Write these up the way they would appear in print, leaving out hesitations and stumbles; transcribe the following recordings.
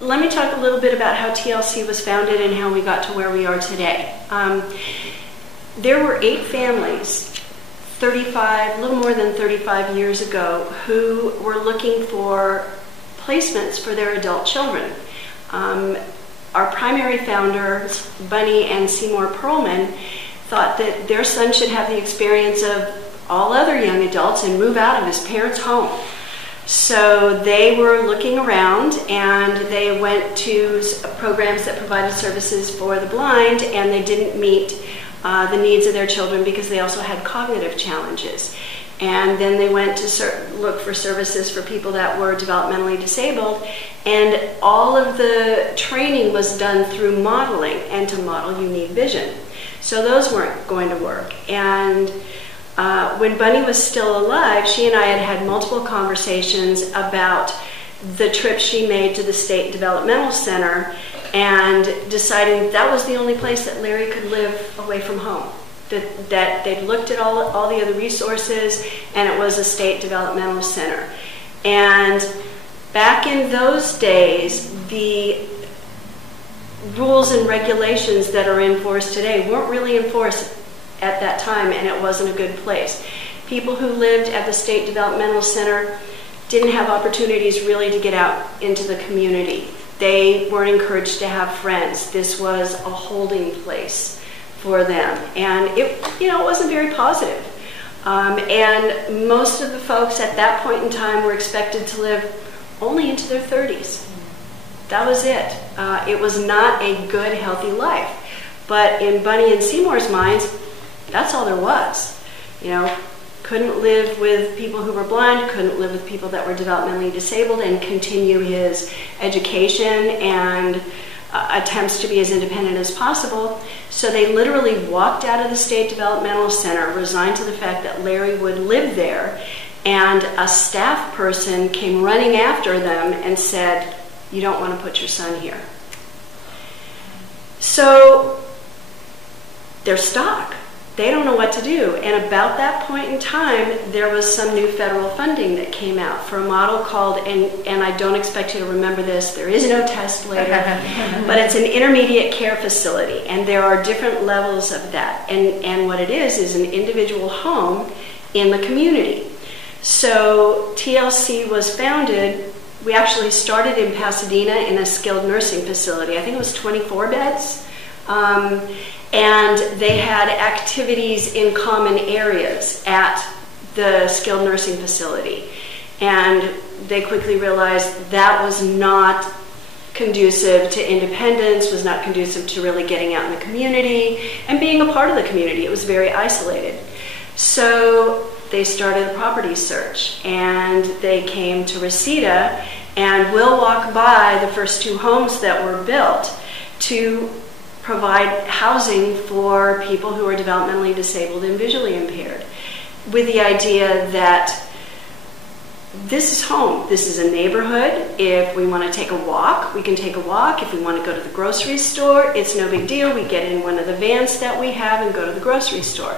Let me talk a little bit about how TLC was founded and how we got to where we are today. There were 8 families, a little more than 35 years ago, who were looking for placements for their adult children. Our primary founders, Bunny and Seymour Perlman, thought that their son should have the experience of all other young adults and move out of his parents' home. So they were looking around and they went to programs that provided services for the blind, and they didn't meet the needs of their children because they also had cognitive challenges. And then they went to look for services for people that were developmentally disabled, and all of the training was done through modeling, and to model you need vision. So those weren't going to work. And when Bunny was still alive, she and I had multiple conversations about the trip she made to the State Developmental Center and deciding that was the only place that Larry could live away from home. That they'd looked at all the other resources, and it was a State Developmental Center. And back in those days, the rules and regulations that are in force today weren't really in force at that time, and it wasn't a good place. People who lived at the State Developmental Center didn't have opportunities really to get out into the community. They weren't encouraged to have friends. This was a holding place for them, and it wasn't very positive. And most of the folks at that point in time were expected to live only into their 30s. That was it. It was not a good, healthy life. But in Bunny and Seymour's minds, that's all there was. Couldn't live with people who were blind, couldn't live with people that were developmentally disabled and continue his education and attempts to be as independent as possible. So they literally walked out of the State Developmental Center, resigned to the fact that Larry would live there, and a staff person came running after them and said, "You don't want to put your son here." So they're stuck. They don't know what to do. And about that point in time, there was some new federal funding that came out for a model called, and I don't expect you to remember this, there is no test later, but it's an intermediate care facility, and there are different levels of that. And what it is an individual home in the community. So TLC was founded, we actually started in Pasadena in a skilled nursing facility. I think it was 24 beds. And they had activities in common areas at the skilled nursing facility. And they quickly realized that was not conducive to independence, was not conducive to really getting out in the community and being a part of the community. It was very isolated. So they started a property search, and they came to Reseda, and we'll walk by the first 2 homes that were built to provide housing for people who are developmentally disabled and visually impaired, with the idea that this is home, this is a neighborhood. If we want to take a walk, we can take a walk. If we want to go to the grocery store, it's no big deal. We get in one of the vans that we have and go to the grocery store.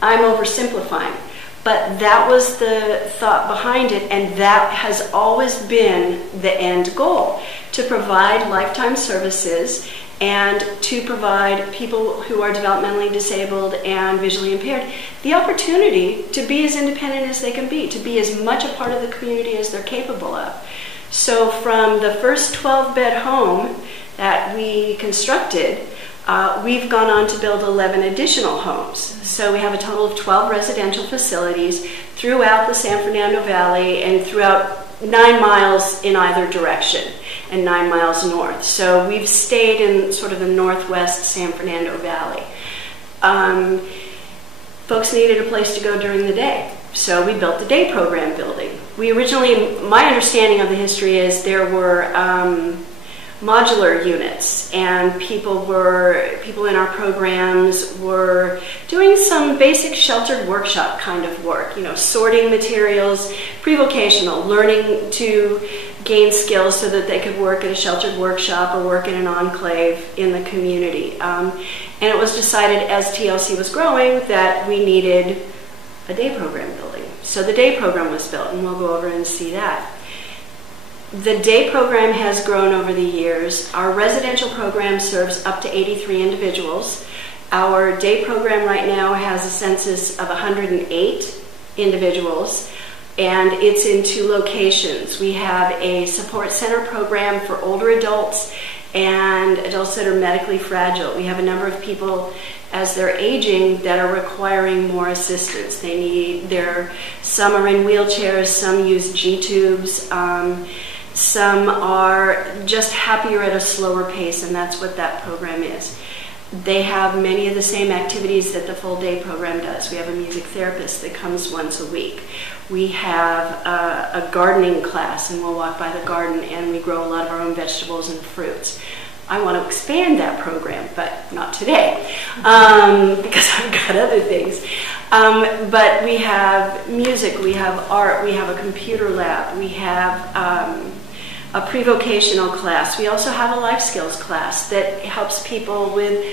I'm oversimplifying, but that was the thought behind it, and that has always been the end goal, to provide lifetime services and to provide people who are developmentally disabled and visually impaired the opportunity to be as independent as they can be, to be as much a part of the community as they're capable of. So from the first 12-bed home that we constructed, we've gone on to build 11 additional homes. So we have a total of 12 residential facilities throughout the San Fernando Valley and throughout 9 miles in either direction and 9 miles north. So we've stayed in sort of the northwest San Fernando Valley. Folks needed a place to go during the day, so we built the day program building. We originally, my understanding of the history is there were modular units, and people in our programs were doing some basic sheltered workshop kind of work, sorting materials, pre-vocational, learning to gain skills so that they could work at a sheltered workshop or work in an enclave in the community. And it was decided as TLC was growing that we needed a day program building. So the day program was built, and we'll go over and see that. The day program has grown over the years. Our residential program serves up to 83 individuals. Our day program right now has a census of 108 individuals, and it's in 2 locations. We have a support center program for older adults and adults that are medically fragile. We have a number of people as they're aging that are requiring more assistance. Some are in wheelchairs, some use G-tubes, some are just happier at a slower pace, and that's what that program is. They have many of the same activities that the full day program does. We have a music therapist that comes once a week. We have a gardening class, and we'll walk by the garden, and we grow a lot of our own vegetables and fruits. I want to expand that program, but not today, because I've got other things. But we have music, we have art, we have a computer lab, we have a pre-vocational class. We also have a life skills class that helps people with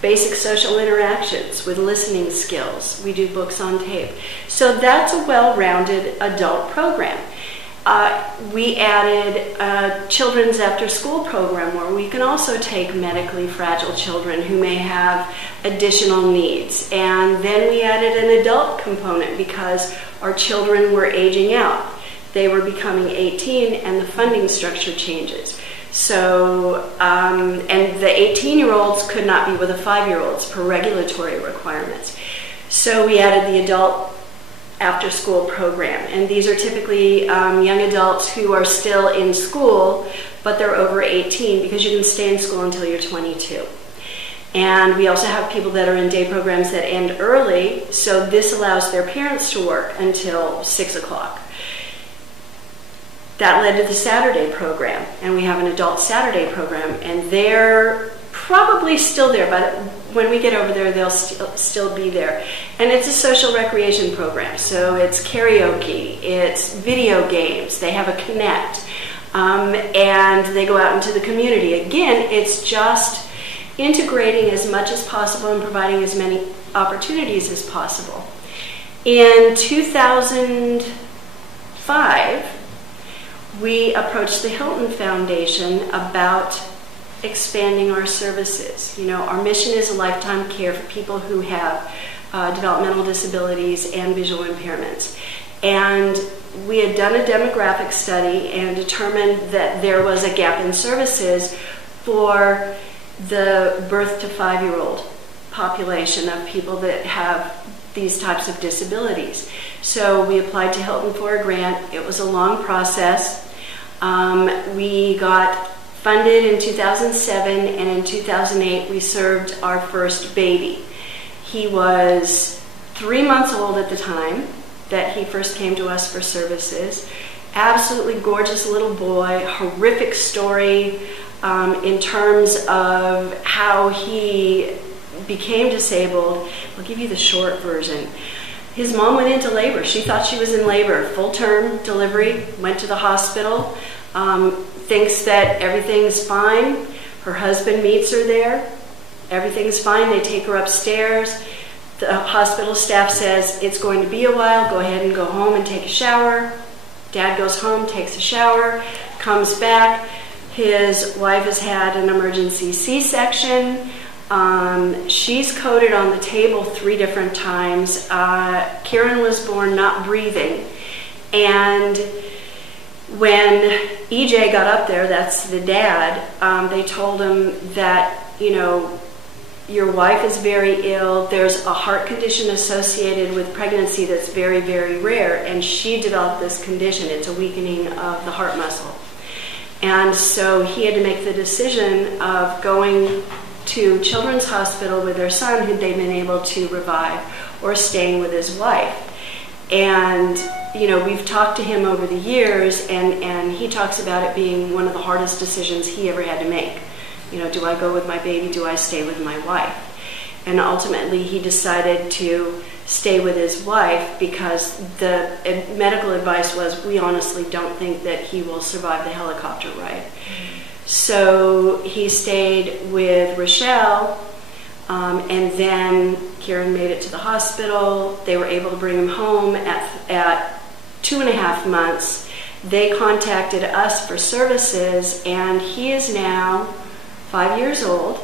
basic social interactions, with listening skills. We do books on tape. So that's a well-rounded adult program. We added a children's after-school program where we can also take medically fragile children who may have additional needs. And then we added an adult component because our children were aging out. They were becoming 18 and the funding structure changes. So, and the 18-year-olds could not be with the 5-year-olds per regulatory requirements. So we added the adult after-school program. And these are typically young adults who are still in school, but they're over 18 because you can stay in school until you're 22. And we also have people that are in day programs that end early, so this allows their parents to work until 6 o'clock. That led to the Saturday program, and we have an adult Saturday program, and they're probably still there, but when we get over there, they'll still be there. And it's a social recreation program, so it's karaoke, it's video games, they have a Connect, and they go out into the community. Again, it's just integrating as much as possible and providing as many opportunities as possible. In 2005, we approached the Hilton Foundation about expanding our services. You know, our mission is a lifetime care for people who have developmental disabilities and visual impairments. And we had done a demographic study and determined that there was a gap in services for the birth to 5-year-old population of people that have these types of disabilities. So we applied to Hilton for a grant. It was a long process. We got funded in 2007, and in 2008 we served our first baby. He was 3 months old at the time that he first came to us for services. Absolutely gorgeous little boy, horrific story in terms of how he became disabled. I'll give you the short version. His mom went into labor. She thought she was in labor. Full-term delivery, went to the hospital, thinks that everything's fine. Her husband meets her there. Everything's fine. They take her upstairs. The hospital staff says, it's going to be a while. Go ahead and go home and take a shower. Dad goes home, takes a shower, comes back. His wife has had an emergency C-section. She's coded on the table 3 different times. Karen was born not breathing. And when EJ got up there, that's the dad, they told him that, you know, your wife is very ill. There's a heart condition associated with pregnancy that's very, very rare, and she developed this condition. It's a weakening of the heart muscle. And so he had to make the decision of going to Children's Hospital with their son, who they'd been able to revive, or staying with his wife. And, you know, we've talked to him over the years, and he talks about it being one of the hardest decisions he ever had to make. You know, do I go with my baby? Do I stay with my wife? And ultimately he decided to stay with his wife because the medical advice was, we honestly don't think that he will survive the helicopter ride. So he stayed with Rochelle, and then Karen made it to the hospital. They were able to bring him home at 2.5 months, They contacted us for services, and he is now 5 years old.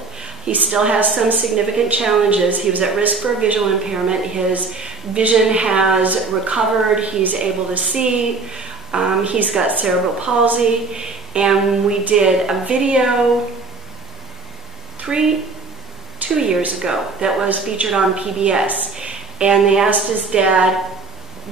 He still has some significant challenges. He was at risk for visual impairment. His vision has recovered. He's able to see. He's got cerebral palsy. And we did a video 2 years ago that was featured on PBS. And they asked his dad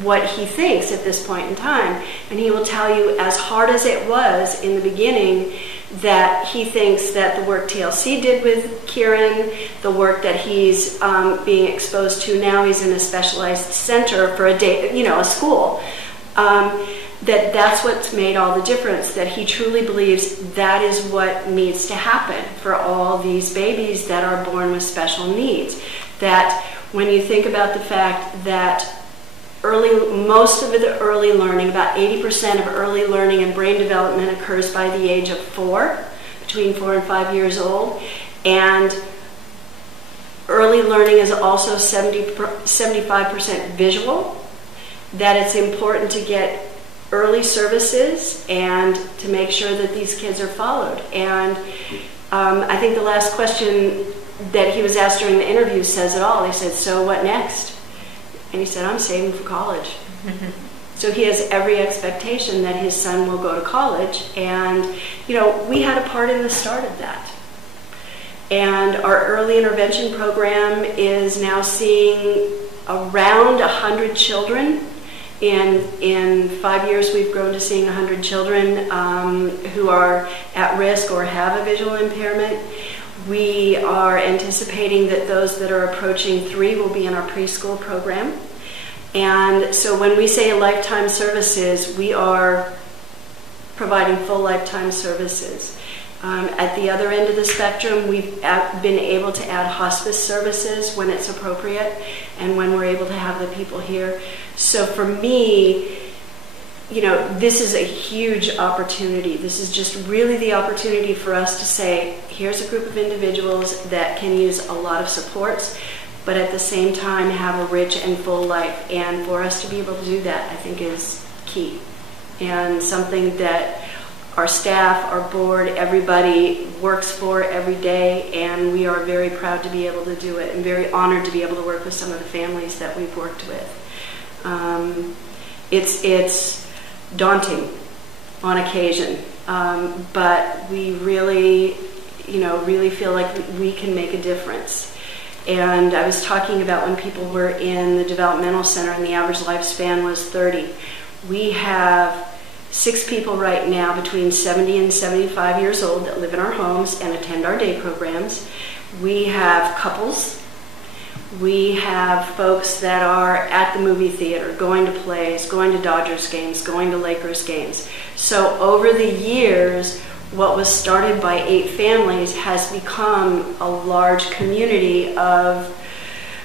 what he thinks at this point in time. And he will tell you, as hard as it was in the beginning, that he thinks that the work TLC did with Kieran, the work that he's being exposed to now, he's in a specialized center for a day, a school, that's what's made all the difference, that he truly believes that is what needs to happen for all these babies that are born with special needs. That when you think about the fact that most of the early learning, about 80% of early learning and brain development occurs by the age of 4, between 4 and 5 years old. And early learning is also 75% visual, that it's important to get early services and to make sure that these kids are followed. And I think the last question that he was asked during the interview says it all. They said, "So what next?" And he said, "I'm saving for college." So he has every expectation that his son will go to college. And, we had a part in the start of that. And our early intervention program is now seeing around 100 children. In 5 years, we've grown to seeing 100 children who are at risk or have a visual impairment. We are anticipating that those that are approaching 3 will be in our preschool program. And so when we say lifetime services, we are providing full lifetime services. At the other end of the spectrum, we've been able to add hospice services when it's appropriate and when we're able to have the people here. So for me, this is a huge opportunity. This is just really the opportunity for us to say, here's a group of individuals that can use a lot of supports, but at the same time have a rich and full life. And for us to be able to do that, I think, is key. And something that our staff, our board, everybody works for every day, and we are very proud to be able to do it and very honored to be able to work with some of the families that we've worked with. It's daunting on occasion, but we really feel like we can make a difference. And I was talking about when people were in the developmental center and the average lifespan was 30. We have 6 people right now between 70 and 75 years old that live in our homes and attend our day programs. We have couples. We have folks that are at the movie theater, going to plays, going to Dodgers games, going to Lakers games. So over the years, what was started by 8 families has become a large community of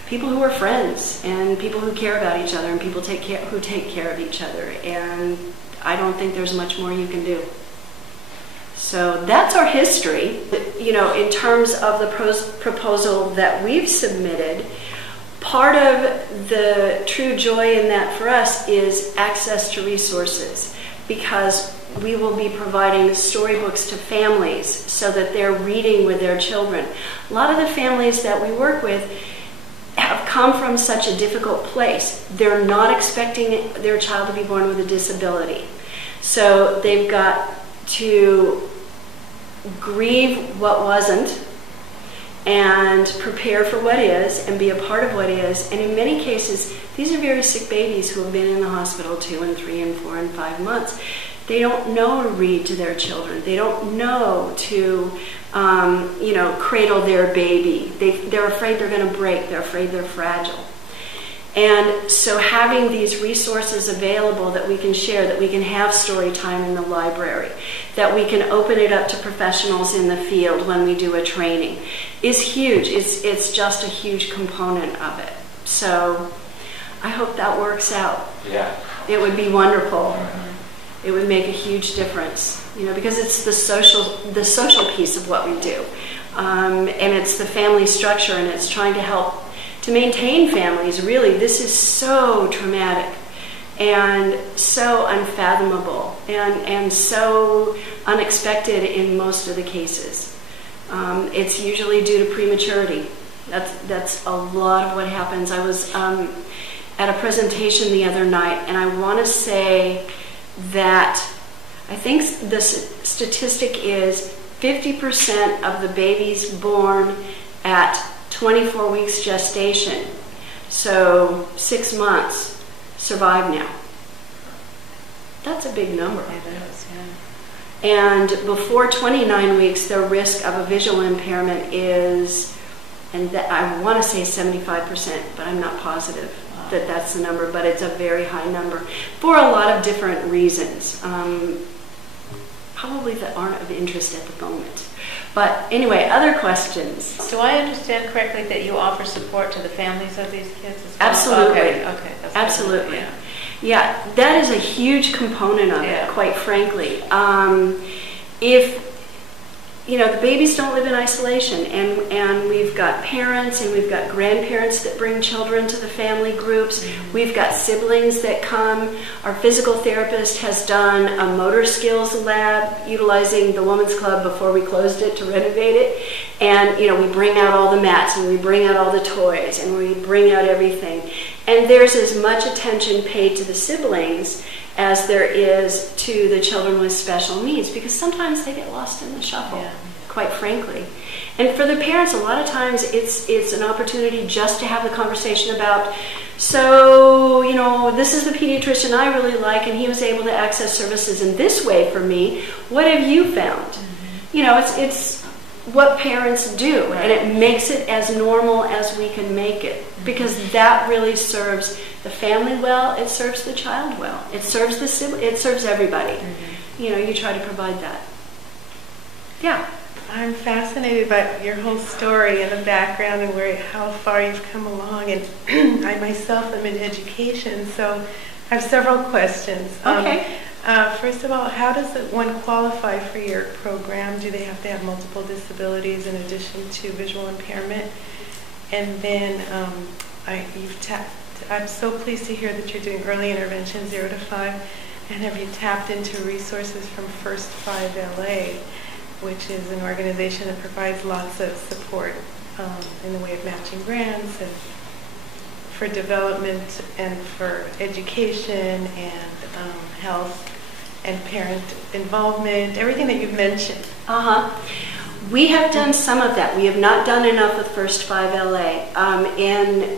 people who are friends and people who care about each other and people who take care of each other. And I don't think there's much more you can do. So that's our history. In terms of the proposal that we've submitted, part of the true joy in that for us is access to resources, because we will be providing storybooks to families so that they're reading with their children. A lot of the families that we work with have come from such a difficult place. They're not expecting their child to be born with a disability. So they've got to grieve what wasn't and prepare for what is and be a part of what is. And in many cases, these are very sick babies who have been in the hospital 2 and 3 and 4 and 5 months. They don't know to read to their children. They don't know to, cradle their baby. They're afraid they're going to break. They're afraid they're fragile. And so having these resources available that we can share, that we can have story time in the library, that we can open it up to professionals in the field when we do a training, is huge. It's just a huge component of it. So I hope that works out. Yeah. It would be wonderful. It would make a huge difference, because it's the social piece of what we do. And it's the family structure, and it's trying to help to maintain families. Really, this is so traumatic. and so unfathomable and so unexpected in most of the cases. It's usually due to prematurity. That's a lot of what happens. I was at a presentation the other night, and I want to say that I think the statistic is 50% of the babies born at 24 weeks gestation, so 6 months, survive now. That's a big number. It is, yeah. And before 29 weeks, the risk of a visual impairment is, and I want to say 75%, but I'm not positive that that's the number, but it's a very high number for a lot of different reasons, probably that aren't of interest at the moment. But anyway, other questions? Do I understand correctly that you offer support to the families of these kids as well? Absolutely. Okay. That's absolutely. Good. Yeah, that is a huge component of it, quite frankly. If the babies don't live in isolation, and we've got parents and we've got grandparents that bring children to the family groups. Mm-hmm. We've got siblings that come. Our physical therapist has done a motor skills lab utilizing the Women's Club before we closed it to renovate it. And, we bring out all the mats and we bring out all the toys and we bring out everything. And there's as much attention paid to the siblings as there is to the children with special needs, because sometimes they get lost in the shuffle, quite frankly. And for the parents, a lot of times it's an opportunity just to have the conversation about, so, this is the pediatrician I really like, and he was able to access services in this way for me. What have you found? Mm-hmm. It's what parents do, and it makes it as normal as we can make it, because that really serves the family well, it serves the child well, it serves the sibling, it serves everybody. Mm-hmm. You try to provide that. Yeah. I'm fascinated by your whole story and the background and how far you've come along. And I myself am in education, so I have several questions. Okay. First of all, how does one qualify for your program? Do they have to have multiple disabilities in addition to visual impairment? And then I'm so pleased to hear that you're doing early intervention 0 to 5. And have you tapped into resources from First 5 LA, which is an organization that provides lots of support in the way of matching grants and for development and for education and health and parent involvement, everything that you've mentioned? We have done some of that. We have not done enough with First 5 LA. In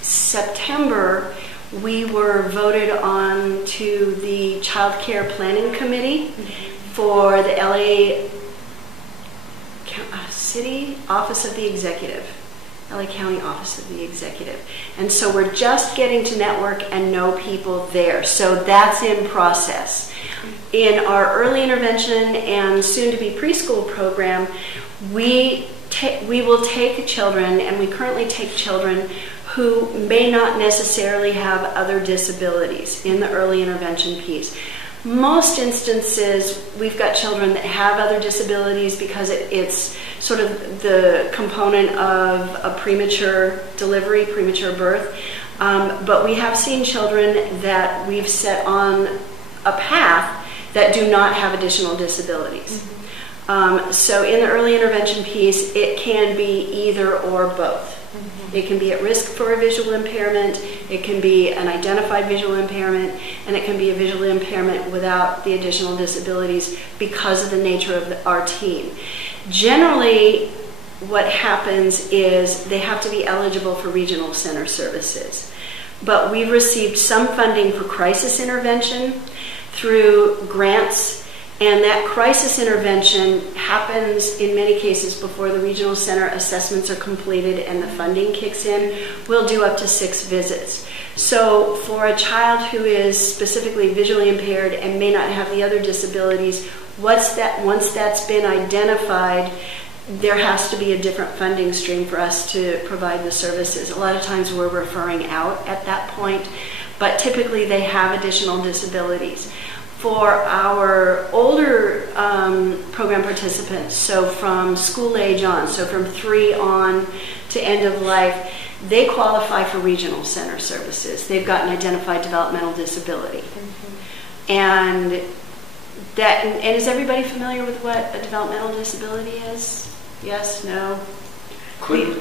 September, we were voted on to the Child Care Planning Committee for the LA City Office of the Executive, LA County Office of the Executive. And so we're just getting to network and know people there. So that's in process. In our early intervention and soon-to-be preschool program, we will take children, and we currently take children who may not necessarily have other disabilities in the early intervention piece. Most instances, we've got children that have other disabilities because it's sort of the component of a premature delivery, premature birth. But we have seen children that we've set on a path that do not have additional disabilities. Mm-hmm. So in the early intervention piece, it can be either or both. Mm-hmm. It can be at risk for a visual impairment, it can be an identified visual impairment, and it can be a visual impairment without the additional disabilities because of the nature of our team. Generally, what happens is they have to be eligible for regional center services. But we've received some funding for crisis intervention through grants, and that crisis intervention happens in many cases before the regional center assessments are completed and the funding kicks in. We'll do up to 6 visits. So for a child who is specifically visually impaired and may not have the other disabilities, once that's been identified, there has to be a different funding stream for us to provide the services. A lot of times we're referring out at that point, but typically they have additional disabilities. For our older program participants, so from school age on, so from 3 on to end of life, they qualify for regional center services. They've got an identified developmental disability. Mm-hmm. And is everybody familiar with what a developmental disability is? Yes? No? Couldn't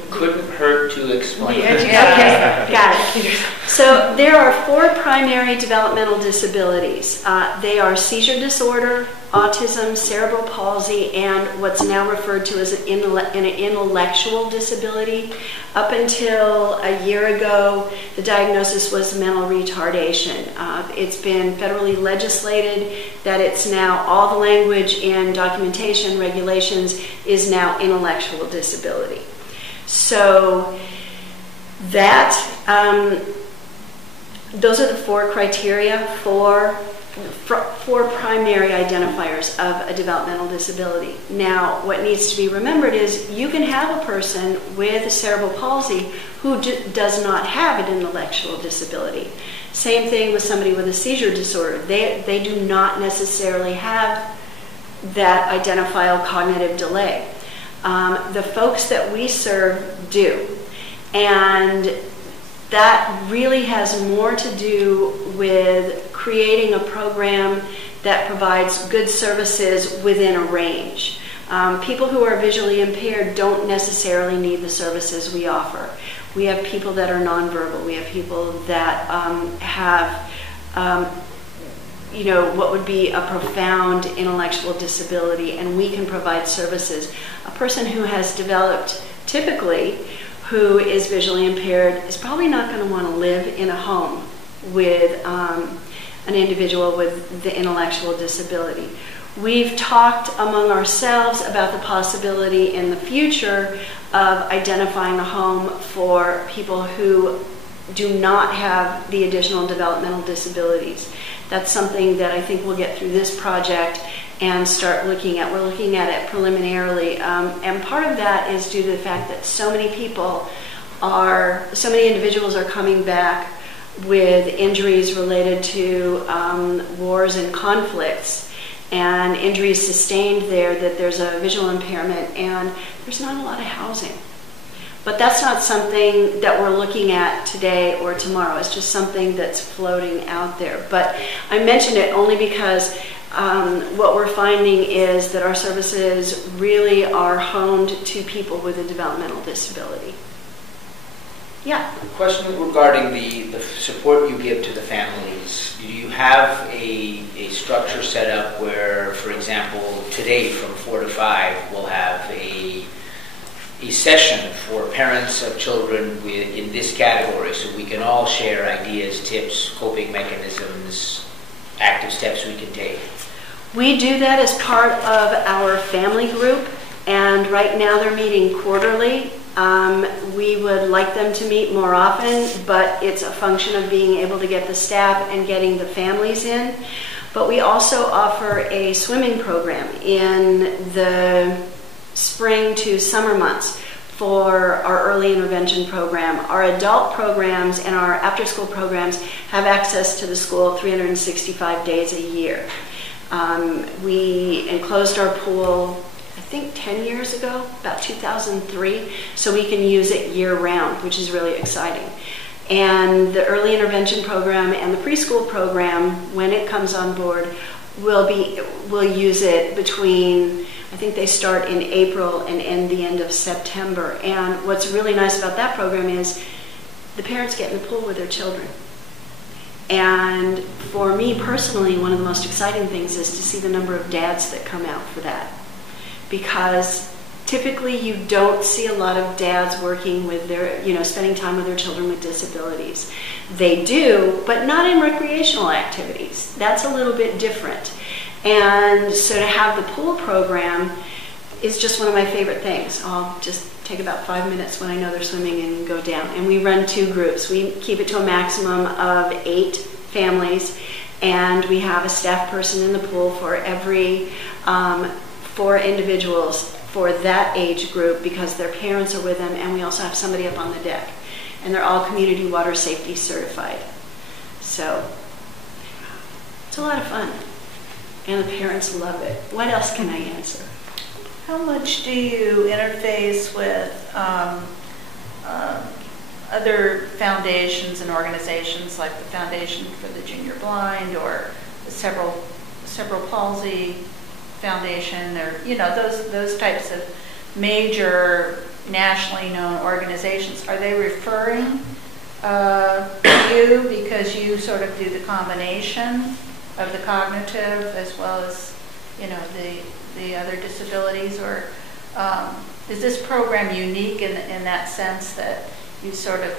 hurt to explain. Okay, got it. So there are 4 primary developmental disabilities. They are seizure disorder, autism, cerebral palsy, and what's now referred to as an intellectual disability. Up until a year ago, the diagnosis was mental retardation. It's been federally legislated that it's now all the language and documentation regulations is now intellectual disability. So that those are the 4 criteria for primary identifiers of a developmental disability. Now, what needs to be remembered is you can have a person with cerebral palsy who does not have an intellectual disability. Same thing with somebody with a seizure disorder. They do not necessarily have that identifiable cognitive delay. The folks that we serve do. And that really has more to do with creating a program that provides good services within a range. People who are visually impaired don't necessarily need the services we offer. We have people that are nonverbal. We have people that have what would be a profound intellectual disability, and we can provide services. A person who has developed, typically, who is visually impaired, is probably not going to want to live in a home with an individual with the intellectual disability. We've talked among ourselves about the possibility in the future of identifying a home for people who do not have the additional developmental disabilities. That's something that I think we'll get through this project and start looking at. We're looking at it preliminarily. And part of that is due to the fact that so many individuals are coming back with injuries related to wars and conflicts and injuries sustained there, that there's a visual impairment and there's not a lot of housing. But that's not something that we're looking at today or tomorrow. It's just something that's floating out there. But I mention it only because what we're finding is that our services really are honed to people with a developmental disability. Yeah? A question regarding the support you give to the families. Do you have a structure set up where, for example, today from 4 to 5, we'll have a session for parents of children in this category, so we can all share ideas, tips, coping mechanisms, active steps we can take? We do that as part of our family group, and right now they're meeting quarterly. We would like them to meet more often, but it's a function of being able to get the staff and getting the families in. But we also offer a swimming program in the spring to summer months for our early intervention program. Our adult programs and our after-school programs have access to the school 365 days a year. We enclosed our pool, I think 10 years ago, about 2003, so we can use it year-round, which is really exciting. And the early intervention program and the preschool program, when it comes on board, we'll use it between, I think they start in April and end the end of September. And what's really nice about that program is the parents get in the pool with their children. And for me personally, one of the most exciting things is to see the number of dads that come out for that. Because typically you don't see a lot of dads working with their, spending time with their children with disabilities. They do, but not in recreational activities. That's a little bit different. And so to have the pool program is just one of my favorite things. I'll just take about 5 minutes when I know they're swimming and go down. And we run 2 groups. We keep it to a maximum of 8 families, and we have a staff person in the pool for every 4 individuals for that age group, because their parents are with them, and we also have somebody up on the deck. And they're all community water safety certified. So it's a lot of fun. and the parents love it. What else can I answer? How much do you interface with other foundations and organizations like the Foundation for the Junior Blind or the Cerebral Palsy Foundation, or those types of major nationally known organizations? Are they referring you because you sort of do the combination of the cognitive as well as the other disabilities, or is this program unique in that sense that you sort of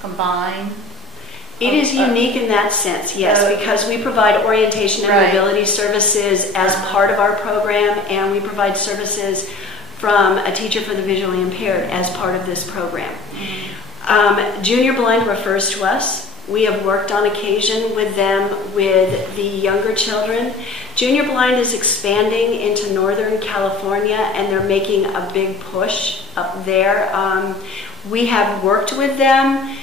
combine? It is unique in that sense, yes, because we provide orientation and mobility services as part of our program, and we provide services from a teacher for the visually impaired as part of this program. Junior Blind refers to us. We have worked on occasion with them with the younger children. Junior Blind is expanding into Northern California, and they're making a big push up there. We have worked with them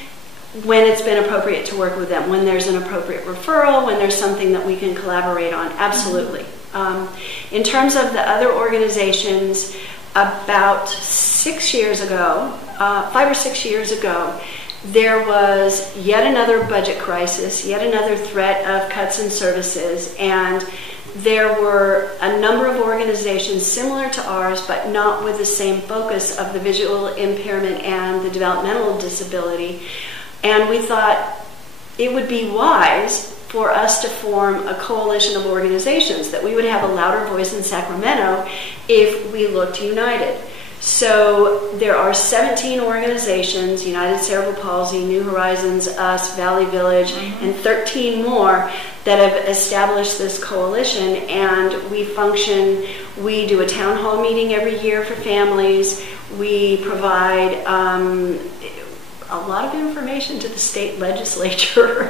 when it's been appropriate to work with them, when there's an appropriate referral, when there's something that we can collaborate on, absolutely. In terms of the other organizations, about 6 years ago, 5 or 6 years ago, there was yet another budget crisis, yet another threat of cuts in services, and there were a number of organizations similar to ours, but not with the same focus of the visual impairment and the developmental disability. And we thought it would be wise for us to form a coalition of organizations, that we would have a louder voice in Sacramento if we looked united. So there are 17 organizations, United Cerebral Palsy, New Horizons, us, Valley Village, and 13 more that have established this coalition, and we function. We do a town hall meeting every year for families. We provide a lot of information to the state legislature.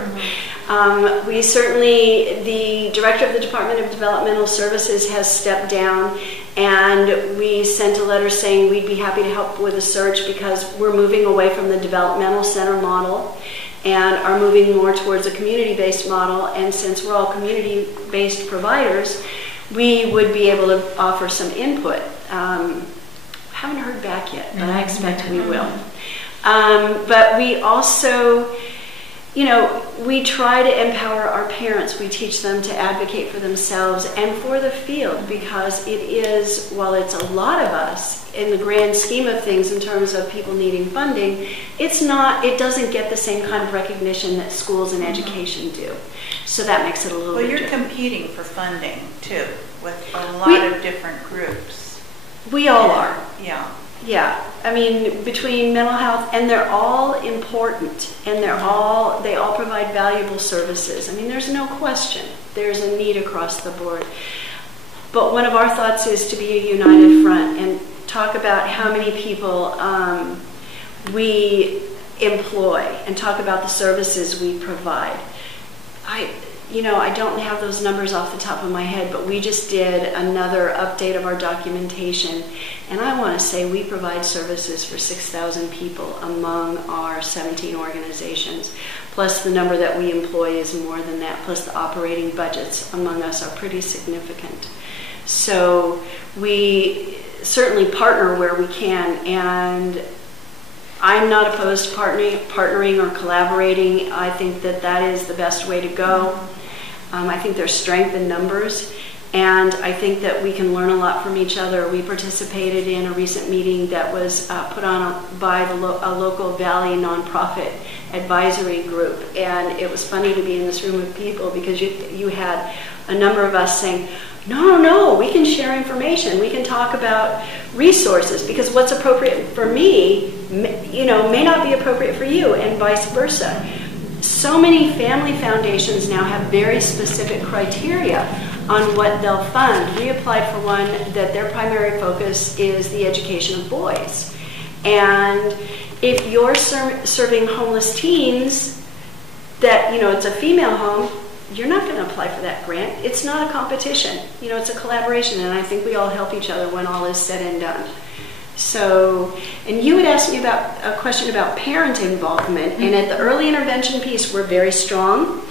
We certainly, the director of the Department of Developmental Services has stepped down, and we sent a letter saying we'd be happy to help with a search because we're moving away from the developmental center model and are moving more towards a community-based model. And since we're all community-based providers, we would be able to offer some input. Haven't heard back yet, but I expect we will. But we also, we try to empower our parents. We teach them to advocate for themselves and for the field, because it is, while it's a lot of us in the grand scheme of things in terms of people needing funding, it doesn't get the same kind of recognition that schools and education do. So that makes it a little bit different. Well, you're competing for funding too with a lot of different groups. We all are. Yeah. Yeah, I mean, between mental health, and they're all important, and they all provide valuable services. I mean, there's no question. There's a need across the board. But one of our thoughts is to be a united front and talk about how many people we employ and talk about the services we provide. I don't have those numbers off the top of my head, but we just did another update of our documentation, and I want to say we provide services for 6,000 people among our 17 organizations, plus the number that we employ is more than that, plus the operating budgets among us are pretty significant. So we certainly partner where we can, and I'm not opposed to partnering or collaborating. I think that is the best way to go. I think there's strength in numbers, and I think that we can learn a lot from each other. We participated in a recent meeting that was put on by a local Valley nonprofit advisory group, and it was funny to be in this room with people because you had a number of us saying, no, we can share information. We can talk about resources, because what's appropriate for me, may not be appropriate for you, and vice versa. So many family foundations now have very specific criteria on what they'll fund. We applied for one that their primary focus is the education of boys. And if you're serving homeless teens, that, it's a female home, you're not going to apply for that grant. It's not a competition. It's a collaboration, and I think we all help each other when all is said and done. So, and you had asked me about a question about parent involvement, and at the early intervention piece, we're very strong.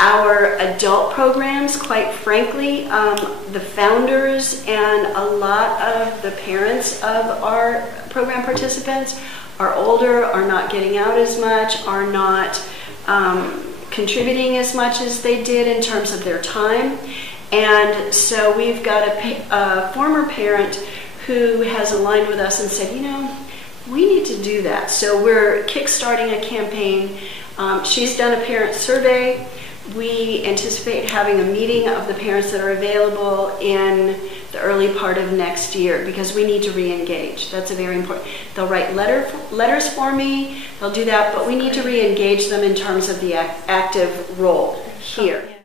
Our adult programs, quite frankly, the founders and a lot of the parents of our program participants are older, are not getting out as much, are not contributing as much as they did in terms of their time. And so we've got a former parent who has aligned with us and said, you know, we need to do that. So we're kickstarting a campaign. She's done a parent survey. We anticipate having a meeting of the parents that are available in the early part of next year because we need to re-engage. That's a very important. They'll write letters for me. They'll do that, but we need to re-engage them in terms of the active role here.